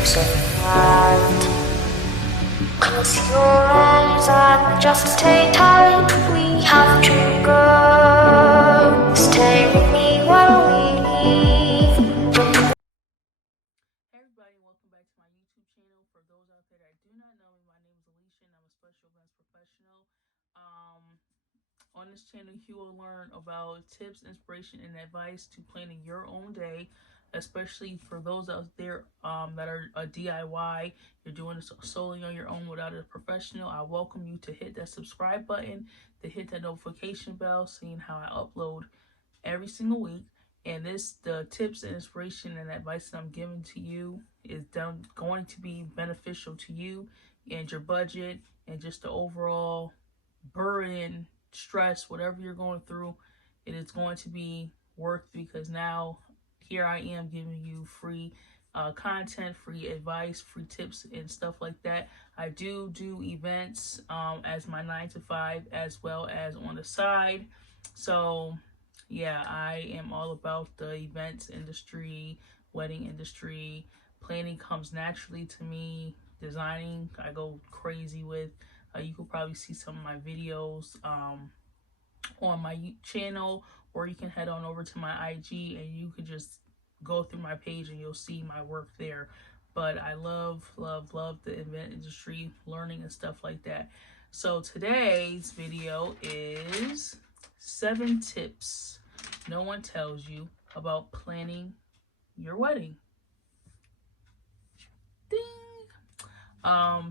looks around. Close your eyes and just stay tight. We have to go. Stay with me while we leave. Hey everybody, and welcome back to my YouTube channel. For those out there that do not know me, my name is Alicia and I'm a special events professional. On this channel, you will learn about tips, inspiration, and advice to planning your own day, especially for those out there that are a DIY. You're doing this solely on your own without a professional. I welcome you to hit that subscribe button, to hit that notification bell, seeing how I upload every single week. And the tips and inspiration and advice that I'm giving to you is going to be beneficial to you and your budget and just the overall burden, stress, whatever you're going through. It is going to be worth, because now here I am giving you free content, free advice, free tips and stuff like that. I do events as my 9 to 5 as well as on the side. So yeah, I am all about the events industry, wedding industry. Planning comes naturally to me. Designing, I go crazy with. You could probably see some of my videos on my channel, or you can head on over to my IG and you could just go through my page and you'll see my work there. But I love the event industry, learning and stuff like that. So today's video is 7 tips no one tells you about planning your wedding. Ding!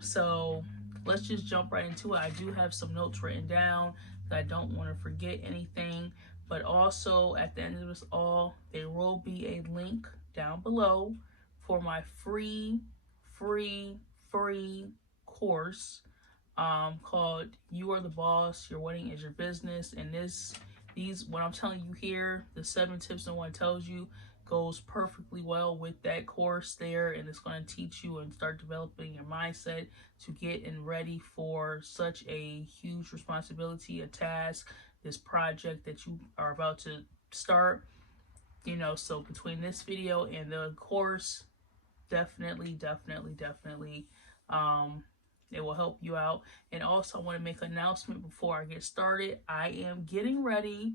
So let's just jump right into it. I do have some notes written down that I don't want to forget anything, but also at the end of this all, there will be a link down below for my free course called You Are the Boss, Your Wedding is Your Business. And these what I'm telling you here, the 7 tips no one tells you, goes perfectly well with that course there, and it's going to teach you and start developing your mindset to get and ready for such a huge responsibility, a task, this project that you are about to start. So between this video and the course, definitely it will help you out. And also I want to make an announcement before I get started. I am getting ready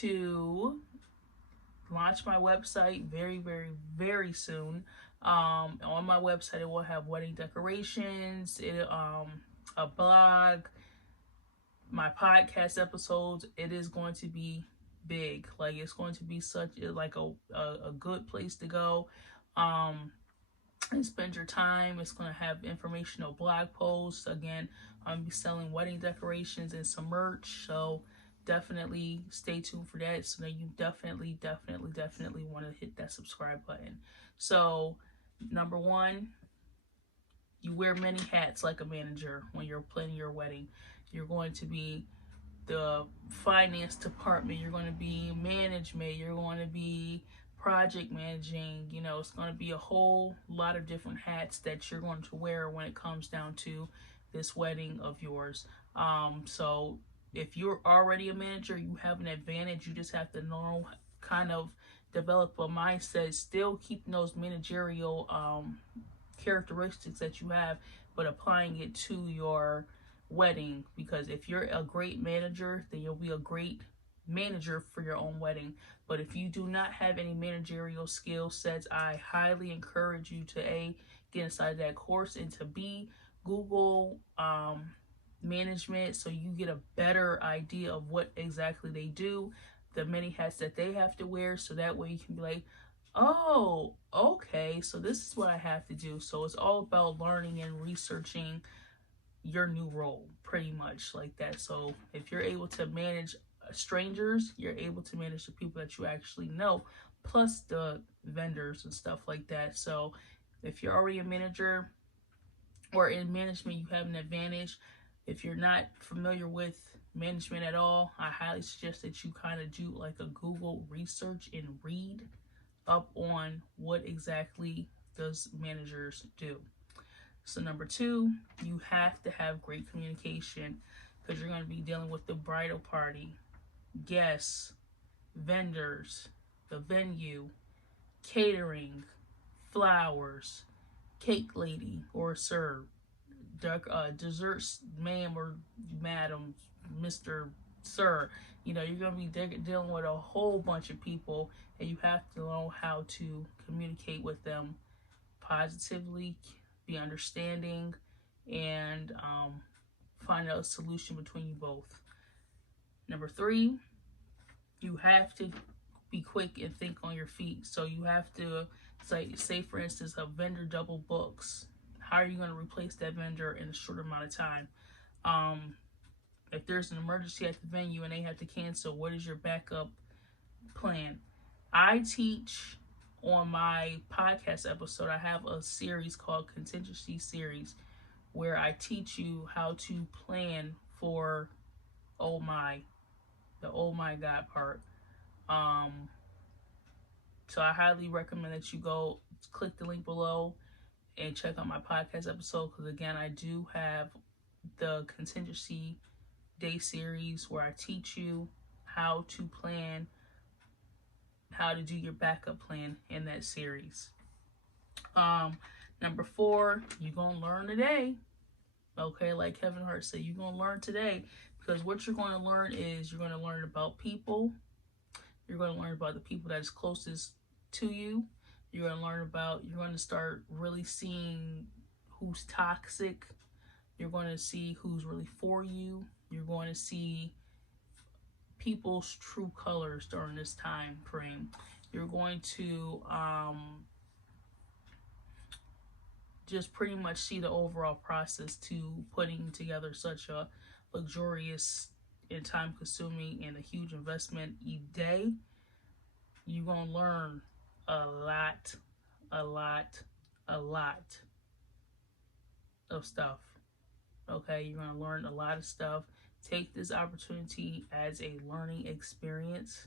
to launch my website very soon. On my website, it will have wedding decorations, a blog, my podcast episodes. It is going to be big. Like, it's going to be such like a good place to go and spend your time. It's going to have informational blog posts. Again, I'm going to be selling wedding decorations and some merch, so definitely stay tuned for that. So that you definitely want to hit that subscribe button. So number 1, you wear many hats like a manager when you're planning your wedding. You're going to be the finance department, you're going to be management, you're going to be project managing. It's going to be a whole lot of different hats that you're going to wear when it comes down to this wedding of yours. So if you're already a manager, you have an advantage. You just have to know, kind of develop a mindset, still keeping those managerial characteristics that you have, but applying it to your wedding. Because if you're a great manager, then you'll be a great manager for your own wedding. But if you do not have any managerial skill sets, I highly encourage you to get inside that course, and to Google management, so you get a better idea of what exactly they do, the many hats that they have to wear, so that way you can be like, oh, okay, so this is what I have to do. So it's all about learning and researching your new role, pretty much like that. So if you're able to manage strangers, you're able to manage the people that you actually know, plus the vendors and stuff like that. So if you're already a manager or in management, you have an advantage. If you're not familiar with management at all, I highly suggest that you kind of do like a Google research and read up on what exactly does managers do. So number 2, you have to have great communication, because you're going to be dealing with the bridal party, guests, vendors, the venue, catering, flowers, cake lady or sir, desserts ma'am or madam, Mr. Sir. You know, you're going to be dealing with a whole bunch of people, and you have to know how to communicate with them positively, be understanding, and find out a solution between you both. Number 3, you have to be quick and think on your feet. So you have to say for instance, a vendor double books. How are you going to replace that vendor in a short amount of time? If there's an emergency at the venue and they have to cancel, what is your backup plan? I teach on my podcast episode, I have a series called Contingency Series where I teach you how to plan for oh my, the oh my God part. So I highly recommend that you go click the link below and check out my podcast episode, because again, I do have the Contingency Day series where I teach you how to plan, how to do your backup plan in that series. Number 4, you're gonna learn today. Okay, like Kevin Hart said, you're gonna learn today, because what you're gonna learn is you're gonna learn about people. You're gonna learn about the people that is closest to you. You're going to start really seeing who's toxic. You're going to see who's really for you. You're going to see people's true colors during this time frame. You're going to just pretty much see the overall process to putting together such a luxurious and time consuming and a huge investment each day. You're going to learn a lot of stuff. Okay, you're going to learn a lot of stuff. Take this opportunity as a learning experience,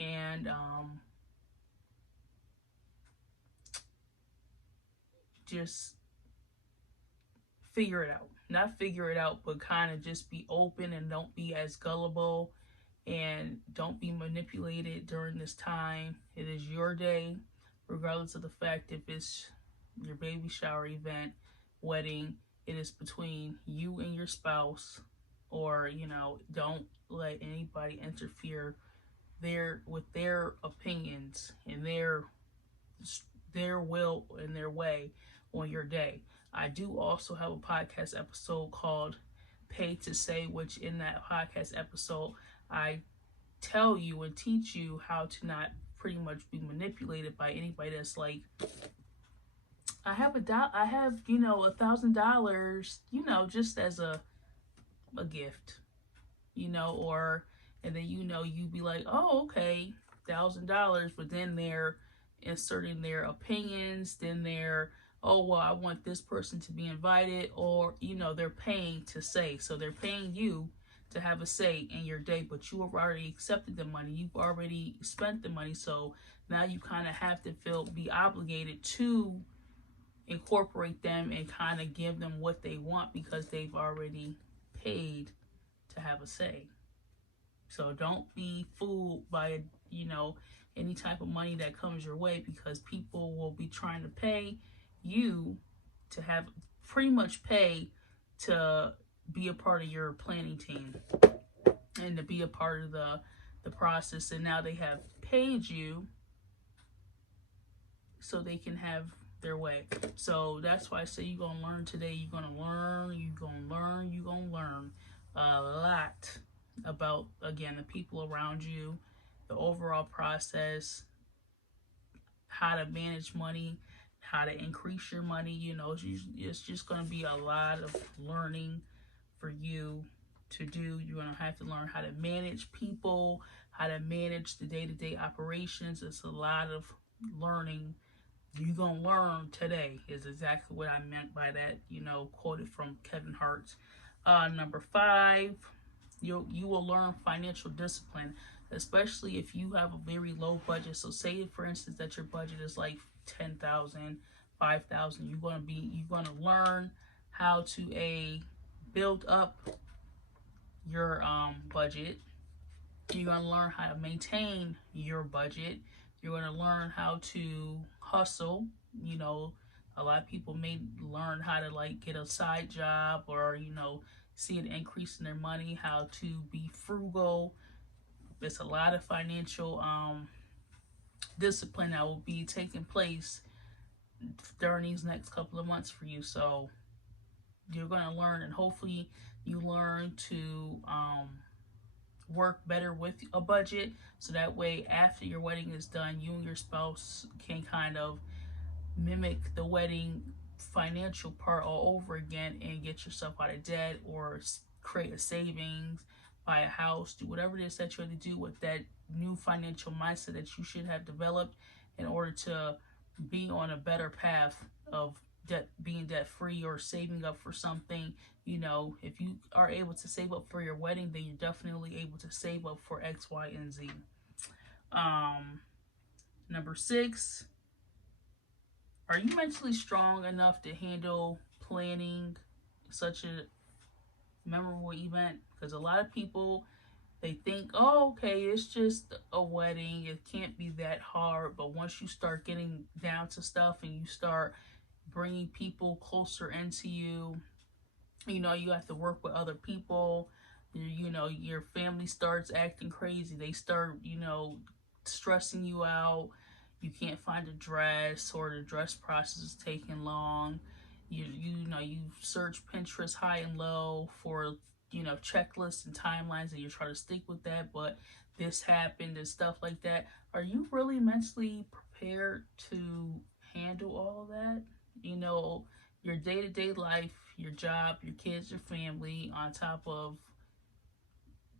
and just figure it out. Not figure it out, but kind of just be open and don't be as gullible and don't be manipulated during this time. It is your day, regardless of the fact if it's your baby shower event, wedding. It is between you and your spouse, or don't let anybody interfere with their opinions and their will and their way on your day. I do also have a podcast episode called Pay to Say, which in that podcast episode I tell you and teach you how to not pretty much be manipulated by anybody that's like, I have $1,000, just as a gift, or, and then you'd be like, oh, okay, $1,000, but then they're inserting their opinions, then they're, oh, well, I want this person to be invited, or they're paying to say, so they're paying you to have a say in your day, but you have already accepted the money, you've already spent the money, so now you kind of have to be obligated to incorporate them and kind of give them what they want because they've already paid to have a say. So don't be fooled by any type of money that comes your way, because people will be trying to pay you to have pretty much pay to be a part of your planning team and to be a part of the process, and now they have paid you so they can have their way. So that's why I say you're gonna learn today. You're gonna learn a lot about, again, the people around you, the overall process, how to manage money, how to increase your money. It's just gonna be a lot of learning for you to do. You're gonna have to learn how to manage people, how to manage the day-to-day operations. It's a lot of learning you're gonna learn today, is exactly what I meant by that, quoted from Kevin Hart. Number 5, you will learn financial discipline, especially if you have a very low budget. So say, for instance, that your budget is like $10,000, $5,000. You're gonna learn how to build up your budget. You're gonna learn how to maintain your budget. You're going to learn how to hustle. You know, a lot of people may learn how to like get a side job, or see an increase in their money, how to be frugal. There's a lot of financial discipline that will be taking place during these next couple of months for you. So you're going to learn, and hopefully you learn to work better with a budget, so that way after your wedding is done, you and your spouse can kind of mimic the wedding financial part all over again and get yourself out of debt, or create a savings, buy a house, do whatever it is that you have to do with that new financial mindset that you should have developed in order to be on a better path of being debt free, or saving up for something. If you are able to save up for your wedding, then you're definitely able to save up for X, Y, and Z. Number 6, are you mentally strong enough to handle planning such a memorable event? Because a lot of people, they think, oh, okay, it's just a wedding, it can't be that hard. But once you start getting down to stuff and you start bringing people closer into you, you have to work with other people. Your family starts acting crazy. They start, stressing you out. You can't find a dress, or the dress process is taking long. You search Pinterest high and low for checklists and timelines, and you try to stick with that, but this happened and stuff like that. Are you really mentally prepared to handle all of that? Your day-to-day life, your job, your kids, your family, on top of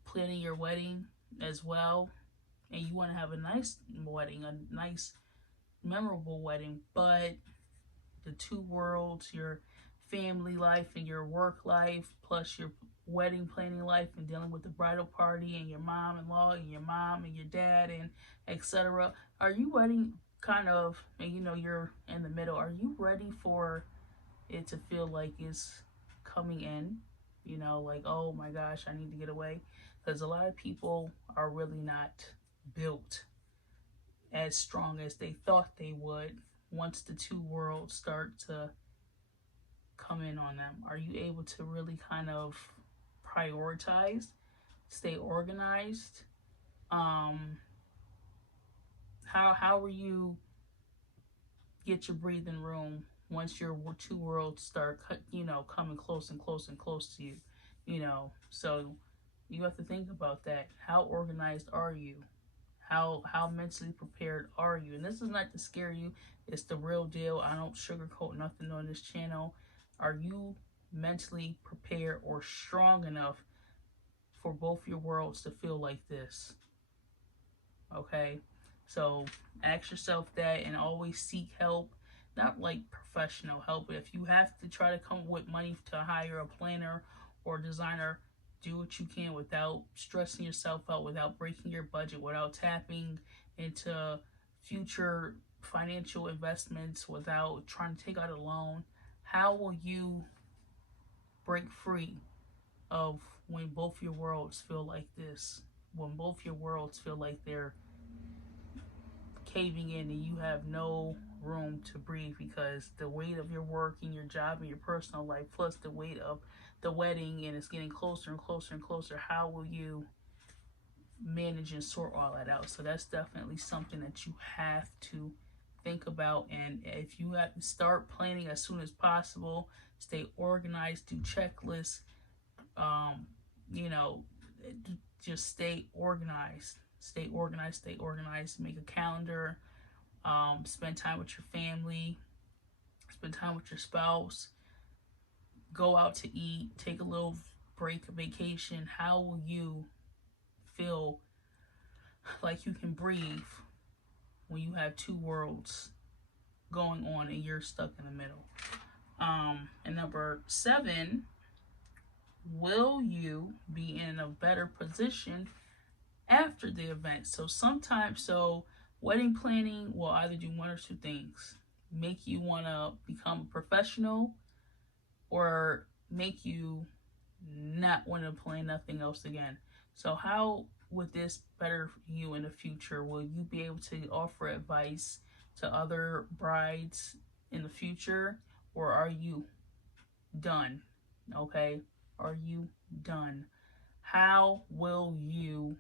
planning your wedding as well. And you want to have a nice wedding, a nice memorable wedding, but the two worlds, your family life and your work life, plus your wedding planning life and dealing with the bridal party and your mom-in-law and your mom and your dad and etc. Are you ready, kind of, and you're in the middle, are you ready for it to feel like it's coming in? Like, oh my gosh, I need to get away. Because a lot of people are really not built as strong as they thought they would once the two worlds start to come in on them. Are you able to really kind of prioritize, stay organized? How will you get your breathing room once your two worlds start coming close and close and close to you? So you have to think about that. How organized are you? How mentally prepared are you? And this is not to scare you, it's the real deal. I don't sugarcoat nothing on this channel. Are you mentally prepared or strong enough for both your worlds to feel like this? Okay, so ask yourself that, and always seek help. Not like professional help, but if you have to try to come up with money to hire a planner or designer, do what you can without stressing yourself out, without breaking your budget, without tapping into future financial investments, without trying to take out a loan. How will you break free of when both your worlds feel like this? When both your worlds feel like they're caving in and you have no room to breathe, because the weight of your work and your job and your personal life, plus the weight of the wedding, and it's getting closer and closer and closer. How will you manage and sort all that out? So that's definitely something that you have to think about. And if you have to start planning as soon as possible, stay organized, do checklists, just stay organized. Stay organized, stay organized. Make a calendar. Spend time with your family. Spend time with your spouse. Go out to eat. Take a little break, a vacation. How will you feel like you can breathe when you have two worlds going on and you're stuck in the middle? And number 7, will you be in a better position after the event? So wedding planning will either do one or two things: make you want to become a professional, or make you not want to plan nothing else again. So how would this better you in the future? Will you be able to offer advice to other brides in the future, or are you done? Okay, are you done? How will you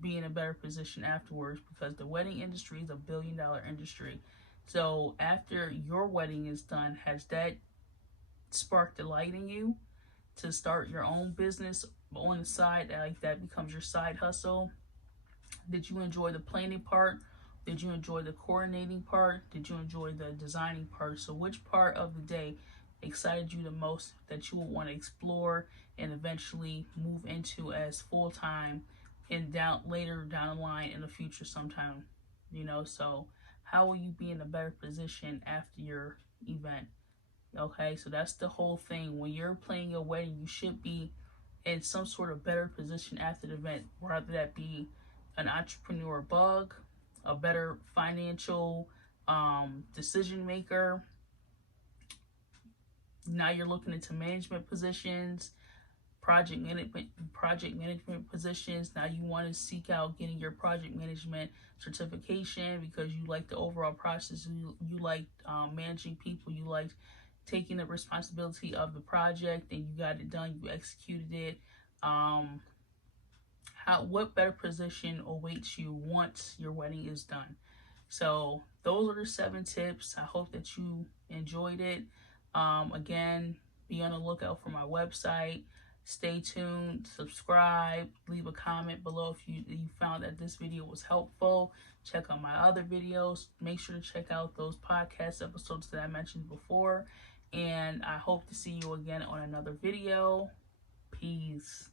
be in a better position afterwards? Because the wedding industry is a billion-dollar industry. So after your wedding is done, has that sparked the light in you to start your own business on the side, like that becomes your side hustle? Did you enjoy the planning part? Did you enjoy the coordinating part? Did you enjoy the designing part? So which part of the day excited you the most that you will want to explore and eventually move into as full-time and later down the line in the future sometime? So how will you be in a better position after your event? Okay, so that's the whole thing. When you're planning your wedding, you should be in some sort of better position after the event, whether that be an entrepreneur bug, a better financial decision maker. Now you're looking into management positions, project management positions. Now you want to seek out getting your project management certification because you like the overall process. You like managing people. You like taking the responsibility of the project, and you got it done. You executed it. What better position awaits you once your wedding is done? So those are the 7 tips. I hope that you enjoyed it. Again, be on the lookout for my website. Stay tuned, subscribe, leave a comment below if you found that this video was helpful. Check out my other videos. Make sure to check out those podcast episodes that I mentioned before. And I hope to see you again on another video. Peace.